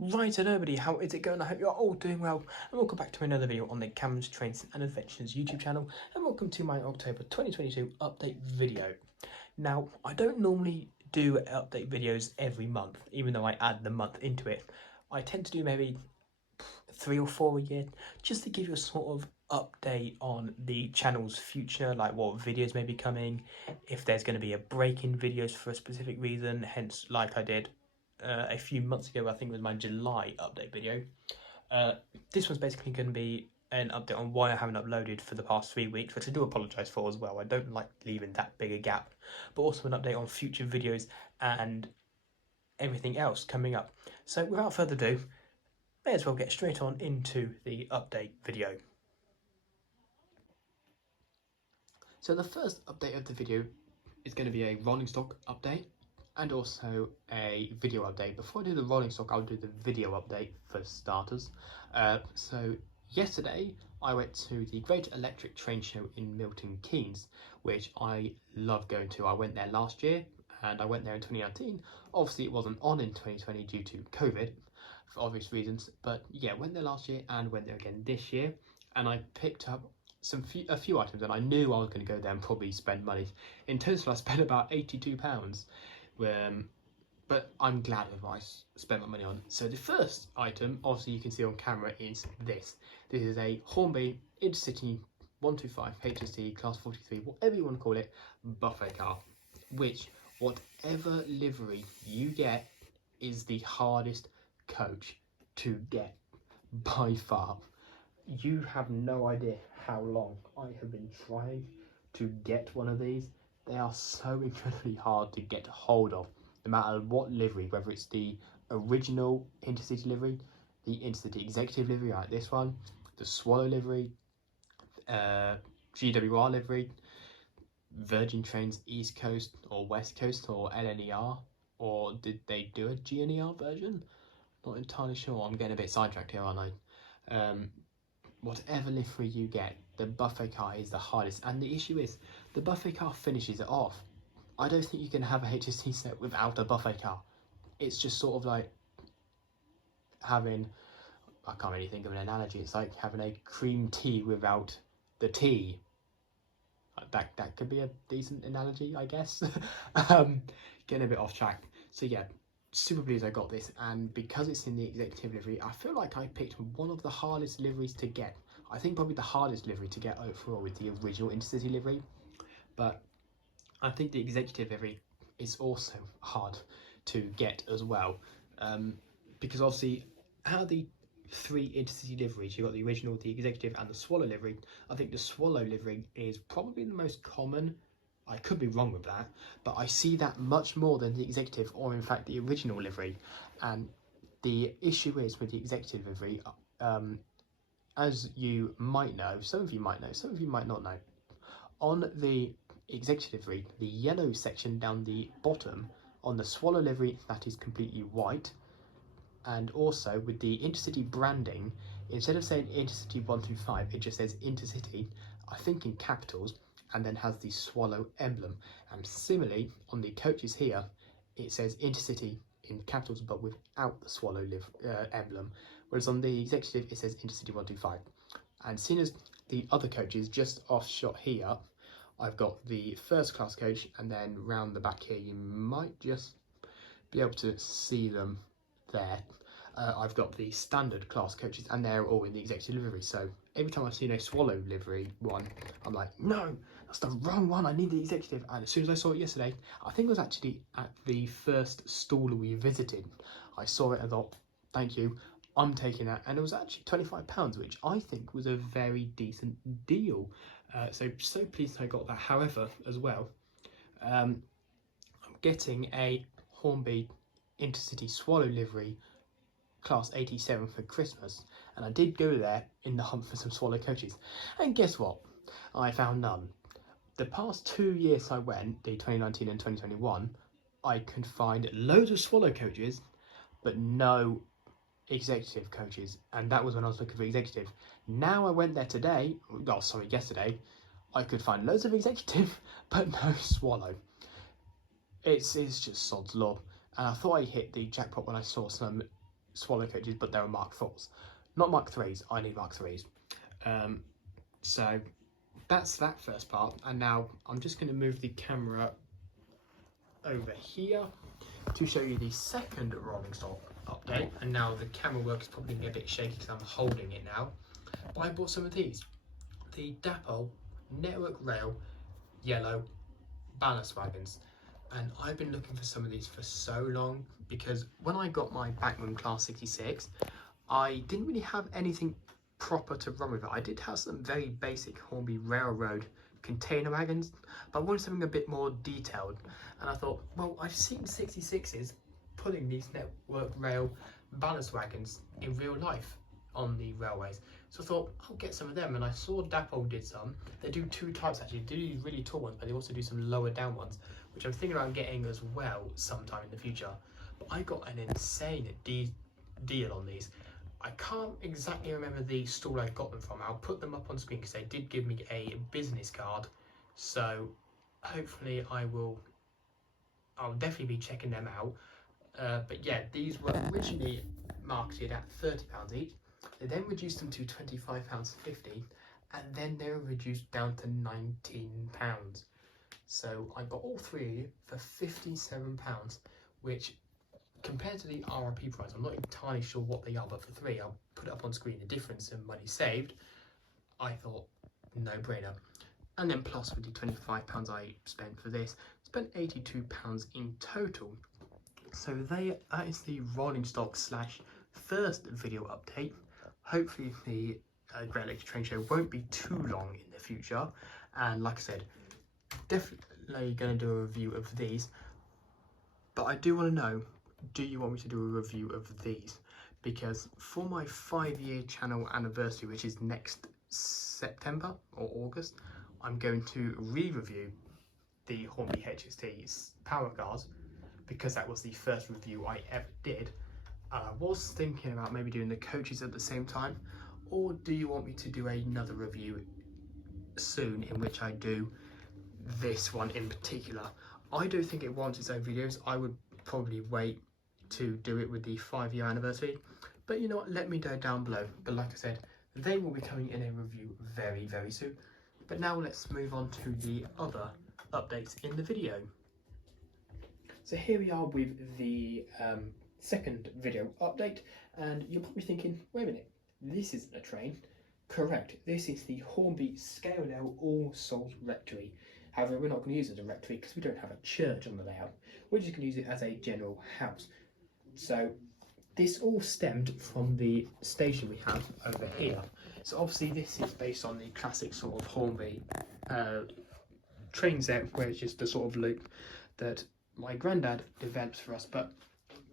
Right, and everybody, how is it going? I hope you're all doing well, and welcome back to another video on the Cameron's Trains and Adventures YouTube channel, and welcome to my October 2022 update video. Now, I don't normally do update videos every month, even though I add the month into it. I tend to do maybe 3 or 4 a year, just to give you a sort of update on the channel's future, like what videos may be coming, if there's going to be a break in videos for a specific reason, hence like I did a few months ago. I think it was my July update video. This one's basically going to be an update on why I haven't uploaded for the past 3 weeks, which I do apologise for as well. I don't like leaving that big a gap, but also an update on future videos and everything else coming up. So without further ado, may as well get straight on into the update video. So the first update of the video is going to be a rolling stock update and also a video update. Before I do the rolling stock, I'll do the video update for starters. So yesterday I went to the Great Electric Train Show in Milton Keynes, which I love going to. I went there last year and I went there in 2019. Obviously it wasn't on in 2020 due to COVID for obvious reasons, but yeah, went there last year and went there again this year, and I picked up a few items, and I knew I was going to go there and probably spend money. In total I spent about £82, but I'm glad with what I spent my money on. So the first item, obviously you can see on camera, is this. This is a Hornby Intercity 125 HST Class 43, whatever you want to call it, buffet car, which whatever livery you get is the hardest coach to get by far. You have no idea how long I have been trying to get one of these. They are so incredibly hard to get hold of, no matter what livery, whether it's the original Intercity livery, the Intercity Executive livery like this one, the Swallow livery, GWR livery, Virgin Trains East Coast or West Coast or LNER, or did they do a GNER version? Not entirely sure. I'm getting a bit sidetracked here, aren't I? Whatever livery you get, the buffet car is the hardest, and the issue is the buffet car finishes it off. I don't think you can have a HST set without a buffet car. It's just sort of like having, I can't really think of an analogy, it's like having a cream tea without the tea. That could be a decent analogy, I guess. Getting a bit off track. So yeah, super pleased I got this, and because it's in the executive livery, I feel like I picked one of the hardest liveries to get. I think probably the hardest livery to get overall with the original Intercity livery, but I think the executive livery is also hard to get as well, because obviously out of the three Intercity liveries, you've got the original, the executive and the Swallow livery. I think the Swallow livery is probably the most common. I could be wrong with that, but I see that much more than the executive, or in fact the original livery. And the issue is with the executive livery, as you might know, some of you might know, some of you might not know, on the executive livery, the yellow section down the bottom, on the Swallow livery, that is completely white. And also with the Intercity branding, instead of saying Intercity 125, it just says Intercity, I think in capitals, and then has the Swallow emblem. And similarly, on the coaches here, it says Intercity in capitals but without the Swallow emblem, whereas on the executive it says Intercity 125. And seeing as the other coaches just off shot here, I've got the first class coach, and then round the back here you might just be able to see them there. I've got the standard class coaches, and they're all in the executive livery. So every time I've seen a Swallow livery one, I'm like, no, that's the wrong one. I need the executive. And as soon as I saw it yesterday, I think it was actually at the first stall we visited. I saw it and thought, thank you, I'm taking that. And it was actually £25, which I think was a very decent deal. So pleased I got that. However, as well, I'm getting a Hornby Intercity Swallow livery Class 87 for Christmas, and I did go there in the hunt for some Swallow coaches, and guess what? I found none. The past 2 years I went, the 2019 and 2021, I could find loads of Swallow coaches, but no executive coaches, and that was when I was looking for executive. Now I went there today, yesterday, I could find loads of executive, but no Swallow. It's just sod's law, and I thought I hit the jackpot when I saw some swallow coaches, but they were Mark IVs, not Mark IIIs. I need Mark IIIs. So that's that first part, and now I'm just going to move the camera over here to show you the second rolling stock update. And now the camera work is probably a bit shaky because I'm holding it now, but I bought some of these, the Dapol Network Rail yellow ballast wagons, and I've been looking for some of these for so long, because when I got my Backroom Class 66 I didn't really have anything proper to run with it. I did have some very basic Hornby Railroad container wagons, but I wanted something a bit more detailed, and I thought, well, I've seen 66s putting these Network Rail ballast wagons in real life on the railways, so I thought I'll get some of them. And I saw Dapol did some. They do two types actually. They do these really tall ones, but they also do some lower down ones, which I'm thinking about getting as well sometime in the future. But I got an insane deal on these. I can't exactly remember the stall I got them from. I'll put them up on screen because they did give me a business card, so hopefully I'll definitely be checking them out. But yeah, these were originally marketed at £30 each. They then reduced them to £25.50, and then they were reduced down to £19. So I got all three for £57, which compared to the RRP price, I'm not entirely sure what they are, but for three, I'll put it up on screen, the difference in money saved, I thought, no brainer. And then plus with the £25 I spent for this, spent £82 in total. So that is the rolling stock / first video update. Hopefully the Great Lakes Train Show won't be too long in the future, and like I said, definitely going to do a review of these. But I do want to know, do you want me to do a review of these? Because for my 5-year channel anniversary, which is next September or August, I'm going to re-review the Hornby HST power cars, because that was the first review I ever did. I was thinking about maybe doing the coaches at the same time, or do you want me to do another review soon in which I do this one in particular? I don't think it warrants its own videos. I would probably wait to do it with the 5-year anniversary, but you know what, let me know down below. But like I said, they will be coming in a review very, very soon. But now let's move on to the other updates in the video. So here we are with the second video update, and you're probably thinking, wait a minute, this isn't a train. Correct, this is the Hornby Scale all-salt rectory. However, we're not going to use it as a rectory because we don't have a church on the layout. We're just going to use it as a general house. So this all stemmed from the station we have over here. So obviously this is based on the classic sort of Hornby train set, where it's just the sort of loop that my granddad developed for us. But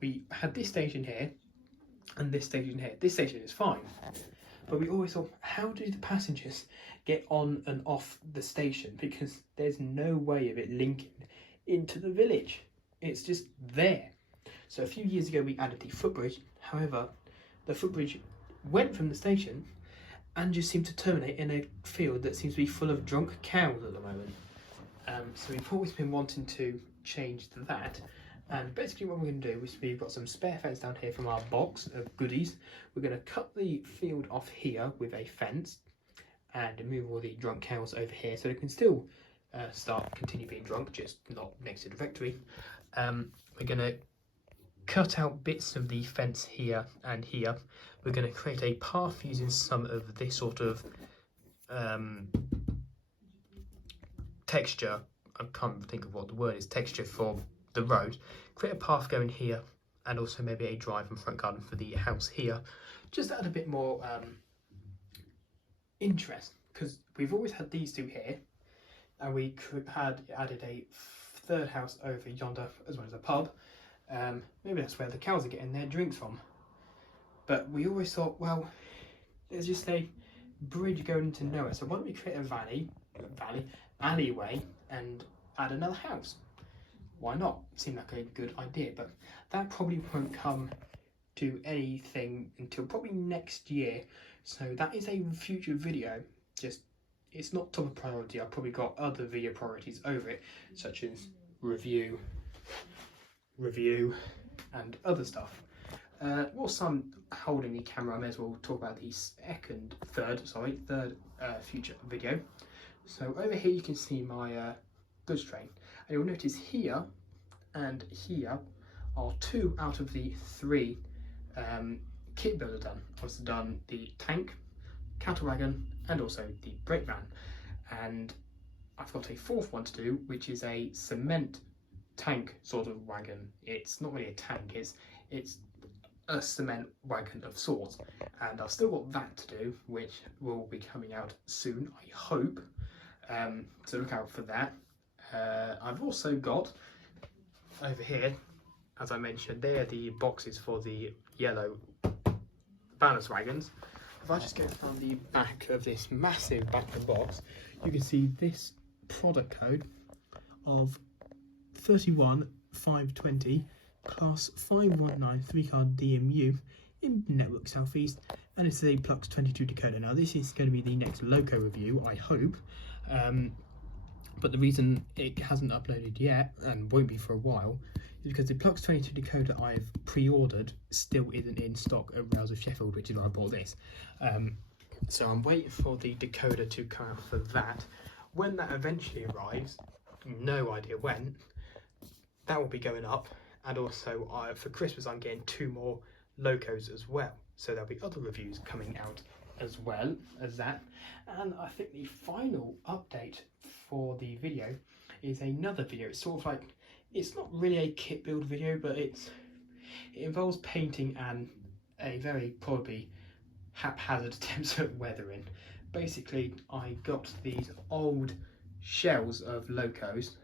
we had this station here and this station here. This station is fine, but we always thought, how do the passengers get on and off the station? Because there's no way of it linking into the village. It's just there. So a few years ago we added the footbridge. However, the footbridge went from the station and just seemed to terminate in a field that seems to be full of drunk cows at the moment. So we've always been wanting to change that, and basically what we're going to do is, we've got some spare fence down here from our box of goodies. We're going to cut the field off here with a fence and move all the drunk cows over here, so they can still continue being drunk, just not next to the rectory. We're going to cut out bits of the fence here and here. We're going to create a path using some of this sort of texture. I can't think of what the word is, texture for the road. Create a path going here, and also maybe a drive and front garden for the house here. Just add a bit more interest, because we've always had these two here, and we had added a third house over yonder as well as a pub. Maybe that's where the cows are getting their drinks from. But we always thought, well, there's just a bridge going into nowhere, so why don't we create a alleyway and add another house? Why not? Seemed like a good idea, but that probably won't come to anything until probably next year. So that is a future video. Just, it's not top of priority. I've probably got other video priorities over it, such as review and other stuff. Whilst I'm holding the camera, I may as well talk about the third future video. So over here you can see my goods train, and you'll notice here and here are 2 out of the 3 kit builds done. I've done the tank, cattle wagon, and also the brake van, and I've got a 4th one to do, which is a cement tank sort of wagon. It's not really a tank, it's a cement wagon of sorts, and I've still got that to do, which will be coming out soon, I hope, so look out for that. I've also got over here, as I mentioned, they're the boxes for the yellow balance wagons. If I just go from the back of this massive back of the box, you can see this product code of 31520 class 519 3-card DMU in Network Southeast, and it's a Plux 22 decoder. Now this is going to be the next loco review, I hope, but the reason it hasn't uploaded yet and won't be for a while is because the Plux 22 decoder I've pre-ordered still isn't in stock at Rails of Sheffield, which is where I bought this. So I'm waiting for the decoder to come out for that. When that eventually arrives, no idea when, that will be going up. And also for Christmas I'm getting 2 more locos as well, so there'll be other reviews coming out as well as that. And I think the final update for the video is another video. It's sort of like, it's not really a kit build video, but it involves painting and a very probably haphazard attempts at weathering. Basically I got these old shells of locos,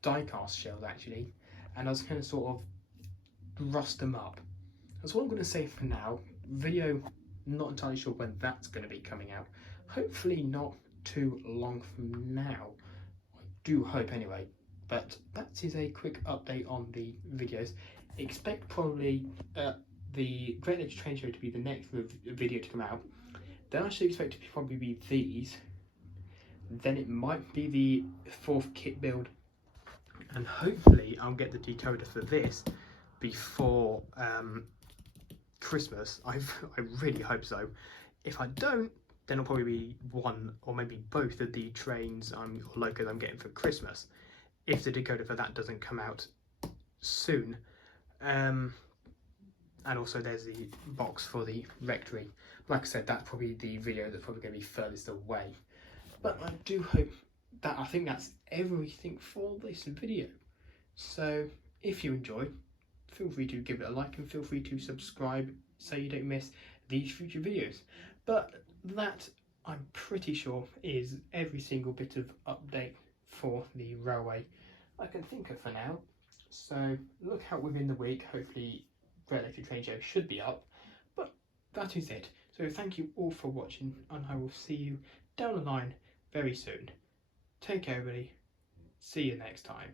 die-cast shells actually, and I was going to sort of rust them up. That's what I'm going to say for now. Video, not entirely sure when that's going to be coming out. Hopefully not too long from now. I do hope anyway. But that is a quick update on the videos. Expect probably the Great Lakes Train Show to be the next video to come out. Then I should expect it to probably be these. Then it might be the 4th kit build. And hopefully I'll get the decoder for this before Christmas. I really hope so. If I don't, then it'll probably be one or maybe both of the trains or locos I'm getting for Christmas, if the decoder for that doesn't come out soon. And also there's the box for the rectory. Like I said, that's probably the video that's probably going to be furthest away. But I do hope that, I think that's everything for this video. So if you enjoyed, feel free to give it a like and feel free to subscribe so you don't miss these future videos. But that, I'm pretty sure, is every single bit of update for the railway I can think of for now. So look out within the week. Hopefully Great Lakes Train Show should be up. But that is it. So thank you all for watching, and I will see you down the line very soon. Take care everybody. See you next time.